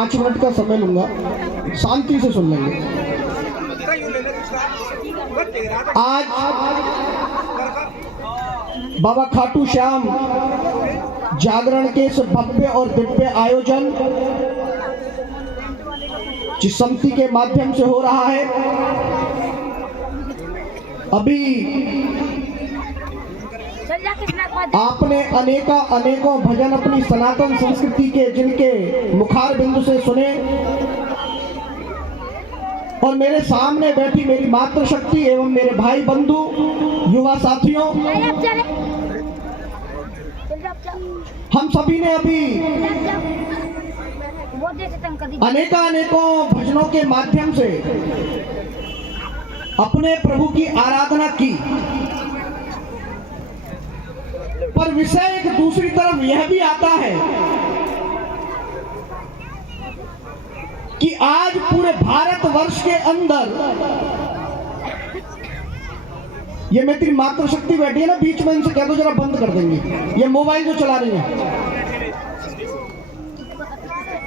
5 minute का समय लूंगा, शांति से सुन लेंगे। आज बाबा खाटू श्याम जागरण के इस भव्य और दिव्य आयोजन जिस समिति के माध्यम से हो रहा है, अभी आपने अनेकों भजन अपनी सनातन संस्कृति के जिनके मुखार बिंदु से सुने, और मेरे सामने बैठी मेरी मातृशक्ति एवं मेरे भाई बंधु युवा साथियों, हम सभी ने अभी अनेकों भजनों के माध्यम से अपने प्रभु की आराधना की, पर विषय एक दूसरी तरफ यह भी आता है कि आज पूरे भारतवर्ष के अंदर, ये मैं तेरी मातृशक्ति बैठी है ना बीच में, इनसे कह दो जरा बंद कर देंगे ये मोबाइल जो चला रही है।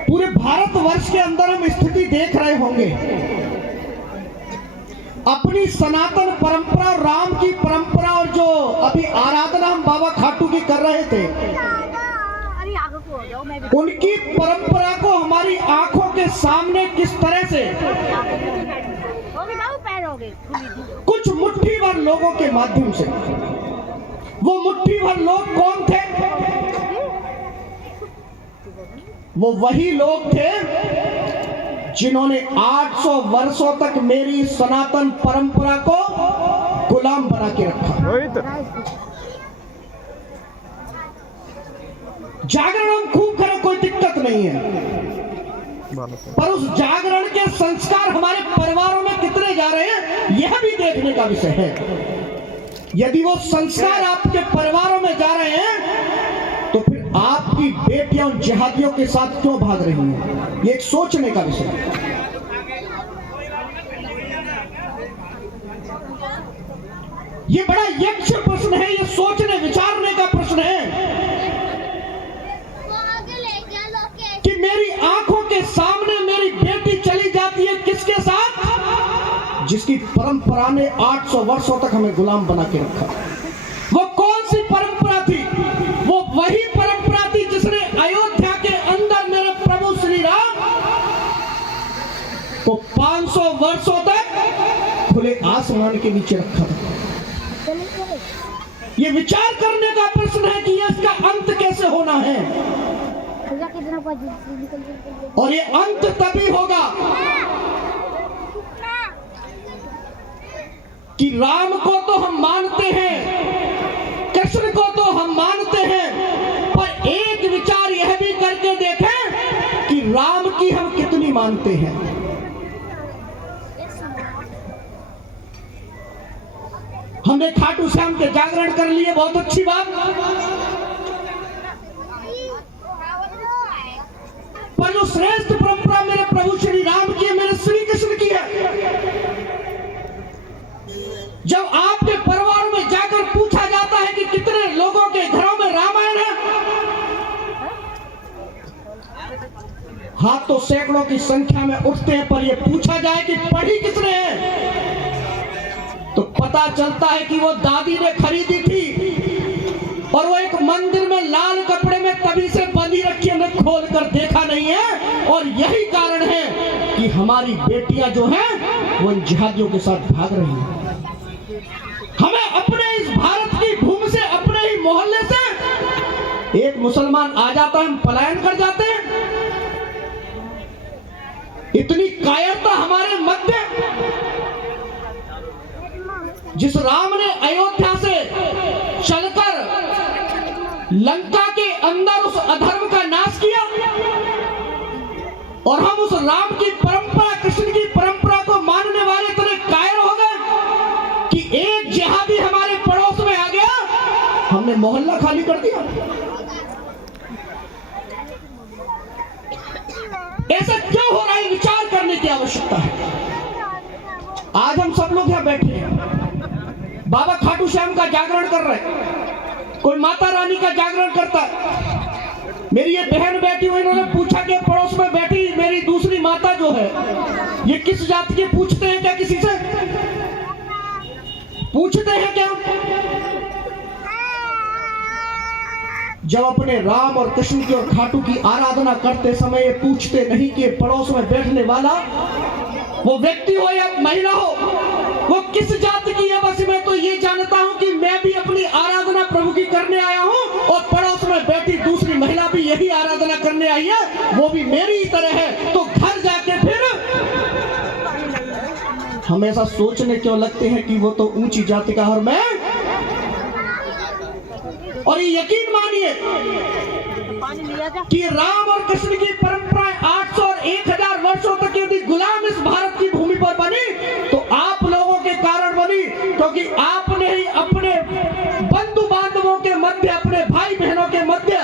पूरे भारतवर्ष के अंदर हम स्थिति देख रहे होंगे, अपनी सनातन परंपरा, राम की परंपरा, और जो अभी आराधना हम बाबा खाटू की कर रहे थे, उनकी परंपरा को हमारी आंखों के सामने किस तरह से कुछ मुट्ठी भर लोगों के माध्यम से, वो मुट्ठी भर लोग कौन थे? वो वही लोग थे जिन्होंने 800 वर्षों तक मेरी सनातन परंपरा को गुलाम बना के रखा। जागरण हम खूब करें, कोई दिक्कत नहीं है, पर उस जागरण के संस्कार हमारे परिवारों में कितने जा रहे हैं, यह भी देखने का विषय है। यदि वो संस्कार आपके परिवारों में जा रहे हैं, तो फिर आपकी बेटियां उन जिहादियों के साथ क्यों भाग रही हैं? ये एक सोचने का विषय है। ये बड़ा यक्ष प्रश्न है, ये सोचने विचारने का प्रश्न है कि मेरी आंखों के सामने मेरी बेटी चली जाती है किसके साथ? जिसकी परंपरा ने 800 वर्षों तक हमें गुलाम बना के रखा। वो कौन सी परंपरा थी? वो वही परंपरा थी जिसने अयोध्या के अंदर मेरे प्रभु श्री राम को 500 वर्षों तक खुले आसमान के नीचे रखा था। ये विचार करने का प्रश्न है कि इसका अंत कैसे होना है, और ये अंत तभी होगा कि राम को तो हम मानते हैं, कृष्ण को तो हम मानते हैं, पर एक विचार यह भी करके देखें कि राम की हम कितनी मानते हैं। हमने खाटू श्याम के जागरण कर लिए, बहुत अच्छी बात, पर जो श्रेष्ठ परंपरा मेरे प्रभु श्री राम की है, मेरे श्री कृष्ण की है। जब आपके परिवार में जाकर पूछा जाता है कि कितने लोगों के घरों में रामायण है, हाथ तो सैकड़ों की संख्या में उठते हैं, पर यह पूछा जाए कि पढ़ी किसने है, तो पता चलता है कि वो दादी ने खरीदी थी, और वो एक मंदिर में लाल कपड़े में तभी से बंधी रखी, हमने खोल कर देखा नहीं है। और यही कारण है कि हमारी बेटियां जो हैं वो इन जिहादियों के साथ भाग रही हैं। हमें अपने इस भारत की भूमि से, अपने ही मोहल्ले से एक मुसलमान आ जाता है, हम पलायन कर जाते हैं। इतनी कायरता हमारे मध्य, जिस राम ने अयोध्या से चलकर लंका के अंदर उस अधर्म का नाश किया, और हम उस राम की परंपरा, कृष्ण की परंपरा को मानने वाले इतने कायर हो गए कि एक जिहादी हमारे पड़ोस में आ गया, हमने मोहल्ला खाली कर दिया। ऐसा क्यों हो रहा है, विचार करने की आवश्यकता है। आज हम सब लोग यहां बैठे हैं, बाबा खाटू श्याम का जागरण कर रहे हैं, कोई माता रानी का जागरण करता है। मेरी ये बहन बैठी हुई, इन्होंने पूछा कि पड़ोस में बैठी मेरी माता जो है ये किस जाति की, पूछते हैं क्या किसी से? पूछते हैं क्या? जब अपने राम और कृष्ण की और खाटू की आराधना करते समय ये पूछते नहीं कि पड़ोस में बैठने वाला वो व्यक्ति हो या महिला हो, वो किस जाति की है। बस मैं तो ये जानता हूं कि मैं भी अपनी आराधना प्रभु की करने आया हूं और पड़ोस में बैठी दूसरी महिला भी यही आराधना करने आई है, वो भी मेरी ही तरह है। तो घर जाके फिर हम ऐसा सोचने क्यों लगते हैं कि वो तो ऊंची जाति का और मैं। और ये यकीन मानिए कि राम और कृष्ण की परंपराएं 800 और 1000 वर्षों तक यदि गुलाम इस भारत की भूमि पर बनी तो आप लोगों के कारण बनी, क्योंकि आपने ही अपने बंधु बांधवों के मध्य, अपने भाई बहनों के मध्य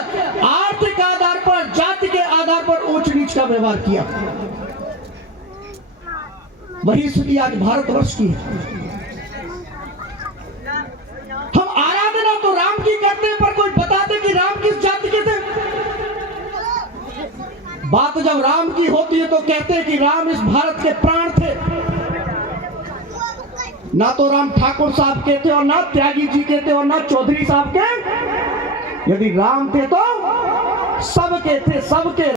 आर्थिक आधार पर, जाति के आधार पर ऊंच नीच का व्यवहार किया। वही स्थिति आज भारतवर्ष की है। हम आराधना तो राम की करते हैं, पर कोई बता दे कि राम किस जाति के थे। बात जब राम की होती है तो कहते हैं कि राम इस भारत के प्राण थे। ना तो राम ठाकुर साहब के थे और ना त्यागी जी के थे और ना चौधरी साहब के। यदि राम थे तो सबके थे, सबके।